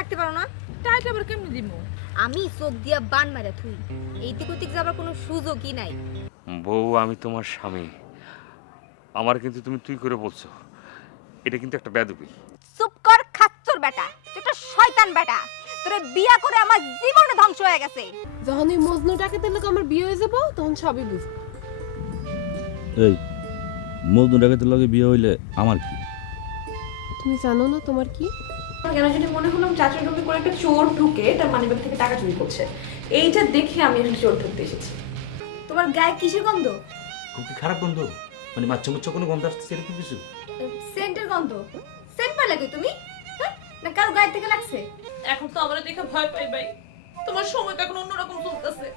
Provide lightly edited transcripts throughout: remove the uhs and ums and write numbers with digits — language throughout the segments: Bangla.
রাখতে পারো না? টাইট আবার কেমনে দিমু? আমি চোখ দিয়া বান মারা থুই, এই দিক ওদিক যাবার কোনো সুযোগই নাই। বউ, আমি তোমার স্বামী, আমার কিন্তু তুমি তুই করে বলছো, এটা কিন্তু একটা বেয়াদবি। চুপ কর খাচ্চর বেটা, তুই একটা শয়তান বেটা, তোরে বিয়া করে আমার জীবনটা ধ্বংস হয়ে গেছে। যখন এই মজনু ডাকাতের লোক আমার বিয়ে হয়ে যাব তখন সবই বুঝবো। এই মজনু ডাকাতের লগে বিয়ে হইলে আমার কি? তুমি জানো না তোমার কি? কেন যদি মনে হলো চাচার রুমে করে একটা চোর ঢুকে তার মানিব্যাগ থেকে টাকা চুরি করছে, এইটা দেখে আমি একটা চোর ধরতে এসেছি। তোমার গায়ে কিসের গন্ধ? খুব কি খারাপ গন্ধ? মানে মাছ মুচ্ছ কোনো গন্ধ আসতেছে এরকম কিছু? সেন্টের গন্ধ। সেন্ট পালে কই তুমি? হ্যাঁ? না কারো গায়ে থেকে লাগছে? এখন তো আমারে দেখে ভয় পাই ভাই, তোমার সময়টা এখন অন্যরকম চলতেছে।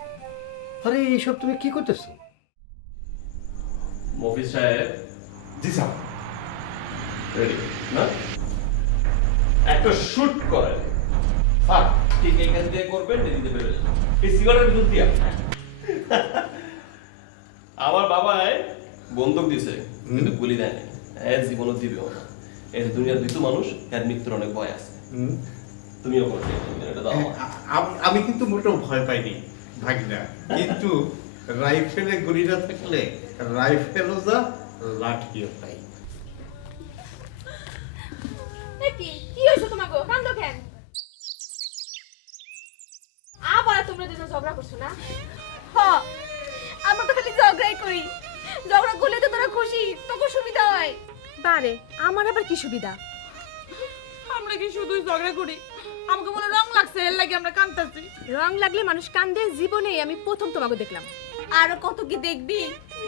আরে এইসব তুমি কি করতেছো? মফিজ সাহেব। জি স্যার। রেডি না? একটা শুট করেন। হ্যাঁ, ঠিক এখান দিয়ে করবেন, দিতে বেরোবেন। এই সিগারেট দুধ দিয়া। আমার বাবাই বন্দুক দিছে, কিন্তু গুলি দেয় নাই। জীবনও দিবেও না। এই দুনিয়ার দুটো মানুষ, এর মৃত্যুর অনেক ভয় আছে। তুমিও করতে এটা দাও। আমি কিন্তু মোটেও ভয় পাইনি ভাগিনা, কিন্তু রাইফেলে গুলি না থাকলে রাইফেলও যা, লাঠিও তাই। কি হইছে তোমাগো? কান্দো কেন? আবার তোমরা দুজন ঝগড়া করছো না? হ্যাঁ, আমরা তো খালি ঝগড়াই করি। ঝগড়া করলে তো তোরা খুশি, তোকে সুবিধা হয়। বারে আমার আবার কি সুবিধা? আমরা কি শুধুই ঝগড়া করি? আমাকে মনে রং লাগছে, এর লাগে আমরা কাঁদতেছি। রং লাগলে মানুষ কান্দে, জীবনে আমি প্রথম তোমাকে দেখলাম। আর কত কি দেখবি?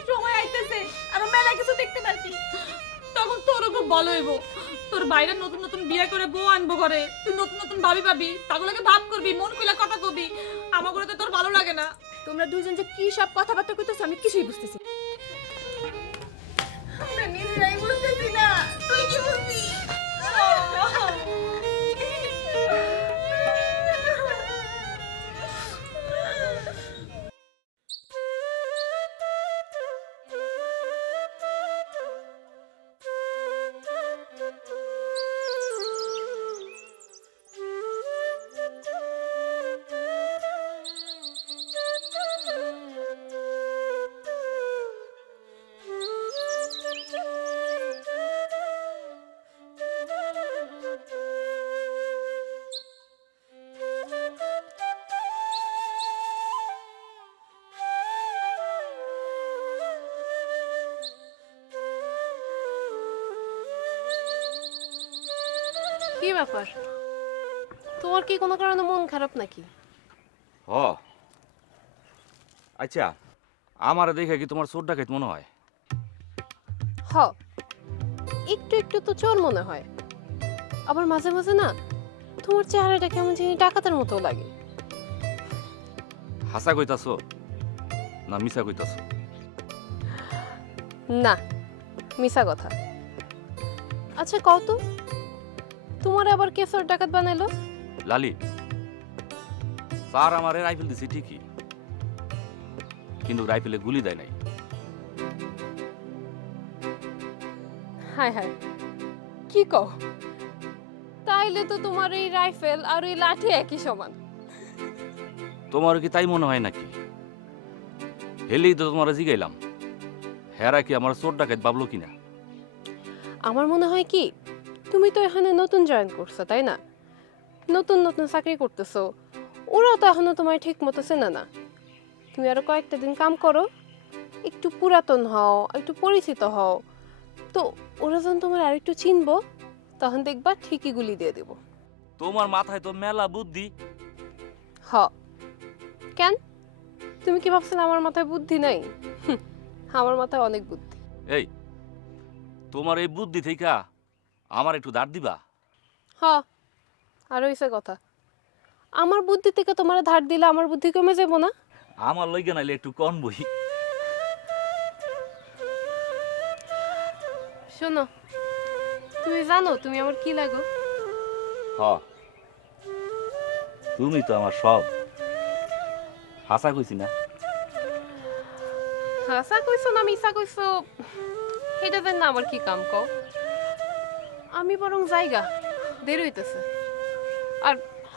সময় আইতেছে আরো মেলা কিছু দেখতে পারবি। তখন তোরও খুব ভালো হইব। তোর বাইরে নতুন নতুন বিয়ে করে বউ আনবো ঘরে, তুই নতুন নতুন ভাবি পাবি, তাগুলোকে ভাব করবি, মন খুলে কথা কবি। আমার ঘরে তো তোর ভালো লাগে না। তোমরা দুজন যে কি সব কথাবার্তা কইতেছো আমি কিছুই বুঝতেছি না। আমরা নিজেরাই বুঝতেছি না, তুই কি বুঝবি? কি ব্যাপার? তোমার কি কোনো কারণে মন খারাপ নাকি? ও আচ্ছা, আমার দেখে কি তোমার চোর ডাকাত মনে হয়? হ, একটু একটু তো চোর মনে হয়। আবার মাঝে মাঝে না তোমার চেহারাটা কেমন জানি ডাকাতের মতো লাগে। হাসা কইতাছো না মিছা কইতাছো? না, মিছা কথা। আচ্ছা কও তো, তোমার আবার কে চোর ডাকাত বানাইলো? লালি, স্যার আমারে রাইফেল দিছে ঠিকই, কিন্তু রাইফেলে গুলি দেয় নাই। হায় হায় কি কও, তাইলে তো তোমার এই রাইফেল আর এই লাঠি একই সমান। তোমার কি তাই মনে হয় নাকি? হেলেই তো তোমার জিগাইলাম, হেরা কি আমার চোর ডাকাত ভাবলো কিনা? আমার মনে হয় কি, তুমি তো এখানে নতুন জয়েন করছো তাই না? নতুন নতুন চাকরি করতেছো, ওরা তো এখনো তোমার ঠিক মতো চেনে না। তুমি আরো কয়েকটা দিন কাম করো, একটু পুরাতন হও, একটু পরিচিত হও, তো ওরা যখন তোমার আর একটু চিনবো তখন দেখবা ঠিকই গুলি দিয়ে দেব। তোমার মাথায় তো মেলা বুদ্ধি। হ, কেন তুমি কি ভাবছিলে আমার মাথায় বুদ্ধি নাই? আমার মাথায় অনেক বুদ্ধি। এই, তোমার এই বুদ্ধি থেকে আমার একটু দাঁড় দিবা? হ, আর হইছে কথা, আমার বুদ্ধি থেকে তোমার ধার দিলে আমার বুদ্ধি কমে যাবো না? আমার লইগে নাইলে একটু কম বই। শোনো, তুমি জানো তুমি আমার কি লাগো? হ, তুমি তো আমার সব। হাসা কইছি না? হাসা কইছো না মিছা কইছো এটা দেন না, আমার কি কাম কও? আমি বরং জায়গা দেরি হইতেছে। আর হ,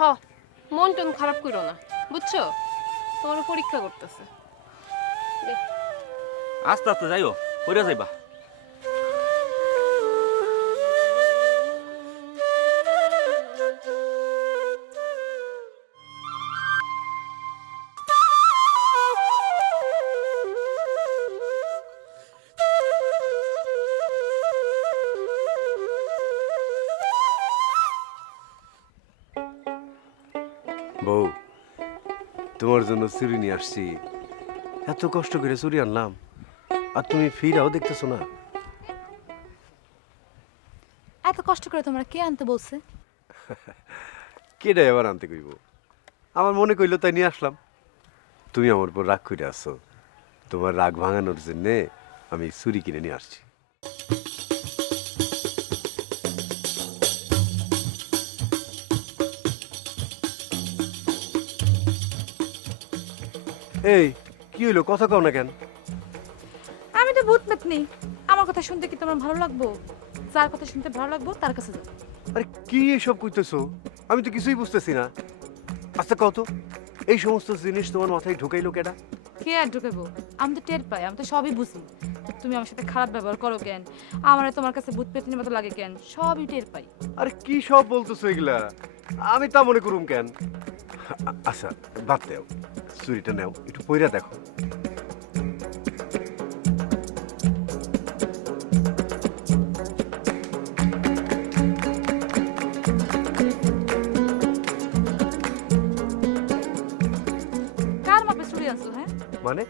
মন টন খারাপ করো না, বুঝছো? তোমার পরীক্ষা করতেছে। আস্তে আস্তে যাইও, কইরা যাইবা। বউ, তোমার জন্য চুরি নিয়ে আসছি। এত কষ্ট করে চুরি আনলাম, আর তুমি ফিরাও দেখতেছো না। এত কষ্ট করে তোমরা কে আনতে বলছে? কেডা এবার আনতে কইব? আমার মনে কইলো তাই নিয়ে আসলাম। তুমি আমার উপর রাগ করে আসছো, তোমার রাগ ভাঙানোর জন্যে আমি চুরি কিনে নিয়ে আসছি। এই কি হইলো, কথা কও না কেন? আমি তো ভূত পেতনি, আমার কথা শুনতে কি তোমার ভালো লাগবো? যার কথা শুনতে ভালো লাগবো তার কাছে যাও। আরে কি এসব কইতেছো? আমি তো কিছুই বুঝতেছি না। আচ্ছা কত, এই সমস্ত জিনিস তোমার মাথায় ঢুকাইলো কেডা? কে আর ঢুকাবো? আমি তো টের পাই, আমি তো সবই বুঝি। তুমি আমার সাথে খারাপ ব্যবহার করো কেন, আমার তোমার কাছে ভূত পেতনির মতো লাগে কেন, সবই টের পাই। আরে কি সব বলতেছো এগুলা? আমি তা মনে করুম কেন? আচ্ছা বাদ দেও, চুরিটা নেও, একটু পইরা দেখো। কার মাপে চুরি আনছো? হ্যাঁ মানে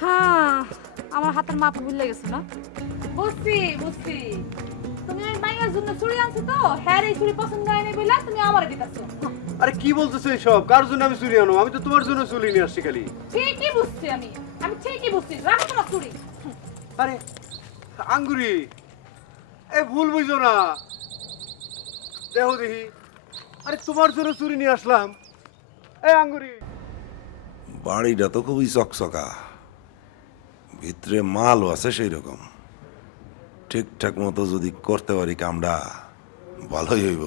হ্যাঁ, আমার হাতের মাপ ভুলে গেছো না? বুঝছি বুঝছি, তুমি ওই মাইয়ার জন্য চুরি আনছো তো, হ্যাঁ এই চুরি পছন্দ হয় না বলে তুমি আমারে দিতাছো। আরে কি বলতেছো এসব? কার জন্য আমি চুরি আনো? আমি তো তোমার জন্য চুরি নিয়ে আসছি খালি। ঠিকই বুঝছি, আমি ঠিকই বুঝছি, রাখো তোমার চুরি। আরে আঙ্গুরি, এ ভুল বুঝো না, দেখো দেখি। আরে তোমার জন্য চুরি নিয়ে আসলাম। এই আঙ্গুরি, বাড়িটা তো খুবই চকচকা, ভিতরে মালও আছে সেই রকম। ঠিকঠাক মতো যদি করতে পারি কামটা, ভালোই হইব,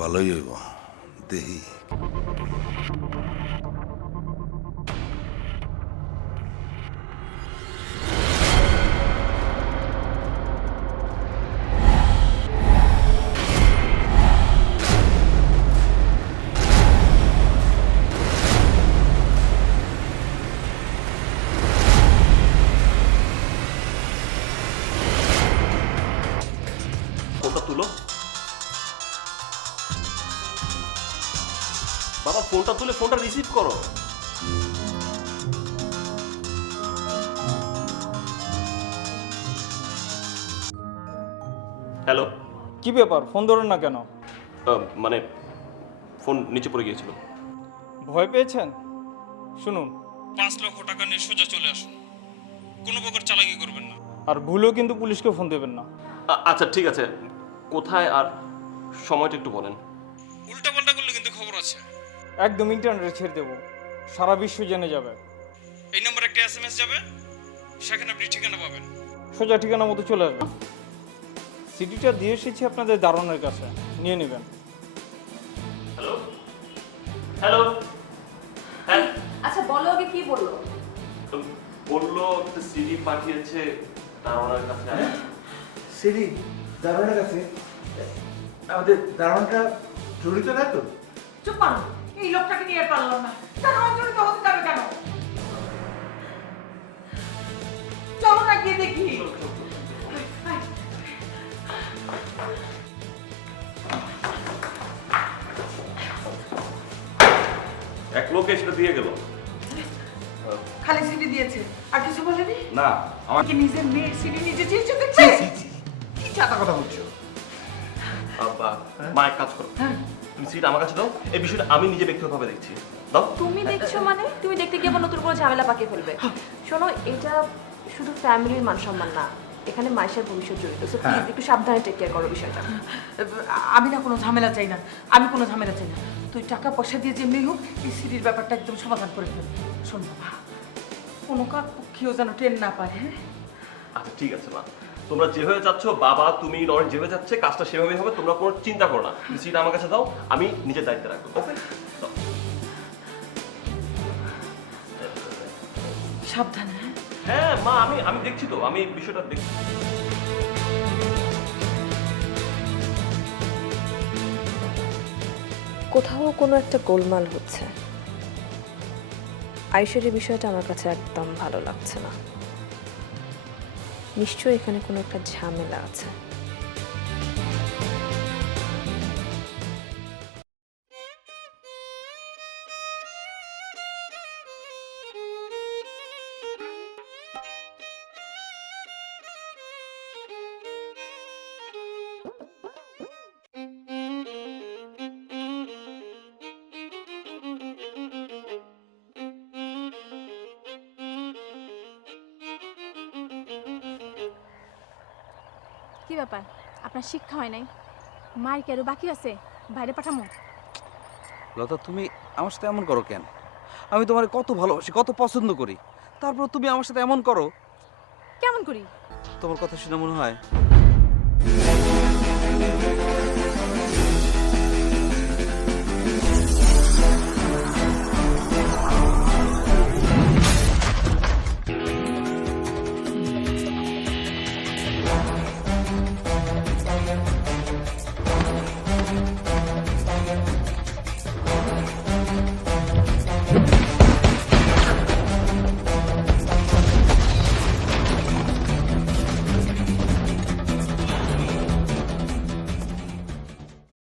ভালোই হইব। দেখি ফোনটা তুলো বাবা, ফোনটা তুলে ফোনটা রিসিভ করো। হ্যালো, কি ব্যাপার, ফোন ধরেন না কেন? মানে ফোন নিচে পড়ে গিয়েছিল। ভয় পেয়েছেন? শুনুন, 5 লক্ষ টাকা নিয়ে সোজা চলে আসুন, কোনো প্রকার চালাকি করবেন না, আর ভুলেও কিন্তু পুলিশকে ফোন দেবেন না। আচ্ছা ঠিক আছে, কোথায় আর সময়টা একটু বলেন। উল্টাপাল্টা করলে কিন্তু খবর আছে। একদম ইন্টারনেটে ছেড়ে দেবো, সারা বিশ্ব জেনে যাবে। এই নম্বরে একটা SMS যাবে, সেখানে আপনি ঠিকানা পাবেন। সোজা ঠিকানা মতো চলে আসবেন। সিডিটা দিয়ে এসেছি আপনাদের দারোয়ানের কাছে, নিয়ে নেবেন। হ্যালো হ্যালো, হ্যাঁ আচ্ছা বলো আগে কি বললো? বললো একটা সিডি পাঠিয়েছে দারোয়ানের কাছে। সিডি দারোয়ানের কাছে? আমাদের দারোয়ানটা জড়িত না তো? চুপ করো, এই লোকটাকে নিয়ে পারলাম না। কেন জড়িত হতে যাবে কেন? চলো না গিয়ে দেখি। এক লোক এসে দিয়ে গেল। খালি সিডি দিয়েছে, আর কিছু বলেনি? না আমার কি নিজের মেয়ের সিডি নিজে চিনতে দেখছে? কি চাতা কথা বলছো? আব্বা মা এক কাজ করো, তুমি সিট আমার কাছে দাও, এই বিষয়টা আমি নিজে ব্যক্তিগতভাবে দেখছি। দাও। তুমি দেখছো মানে? তুমি দেখতে গিয়ে আবার নতুন করে ঝামেলা পাকিয়ে ফেলবে। শোনো, এটা শুধু ফ্যামিলির মান সম্মান না, এখানে মাইশার ভবিষ্যৎ জড়িত। সো প্লিজ একটু সাবধানে টেক কেয়ার করো বিষয়টা। আমি না কোনো ঝামেলা চাই না, আমি কোনো ঝামেলা চাই না। তুই টাকা পয়সা দিয়ে যেমনি হোক এই সিডির ব্যাপারটা একদম সমাধান করে ফেল। শোন বাবা, কোনো কাক পক্ষীও যেন ট্রেন না পারে। আচ্ছা ঠিক আছে মা, তোমরা যেভাবে যাচ্ছ, বাবা তুমি নরেন যেভাবে যাচ্ছে, কাজটা সেভাবেই হবে, তোমরা কোনো চিন্তা করো না। তুমি সিট আমার কাছে দাও, আমি নিজের দায়িত্বে রাখবো। ওকে সাবধানে। হ্যাঁ মা, আমি দেখছি তো, আমি বিষয়টা দেখছি। কোথাও কোনো একটা গোলমাল হচ্ছে। আয়েশার এই বিষয়টা আমার কাছে একদম ভালো লাগছে না। নিশ্চয়ই এখানে কোনো একটা ঝামেলা আছে। কি ব্যাপার, আপনার শিক্ষা হয় নাই? মায়ের কি আরো বাকি আছে? বাইরে পাঠামো? লতা, তুমি আমার সাথে এমন করো কেন? আমি তোমার কত ভালোবাসি, কত পছন্দ করি, তারপর তুমি আমার সাথে এমন করো। কেমন করি? তোমার কথা শুনে মনে হয়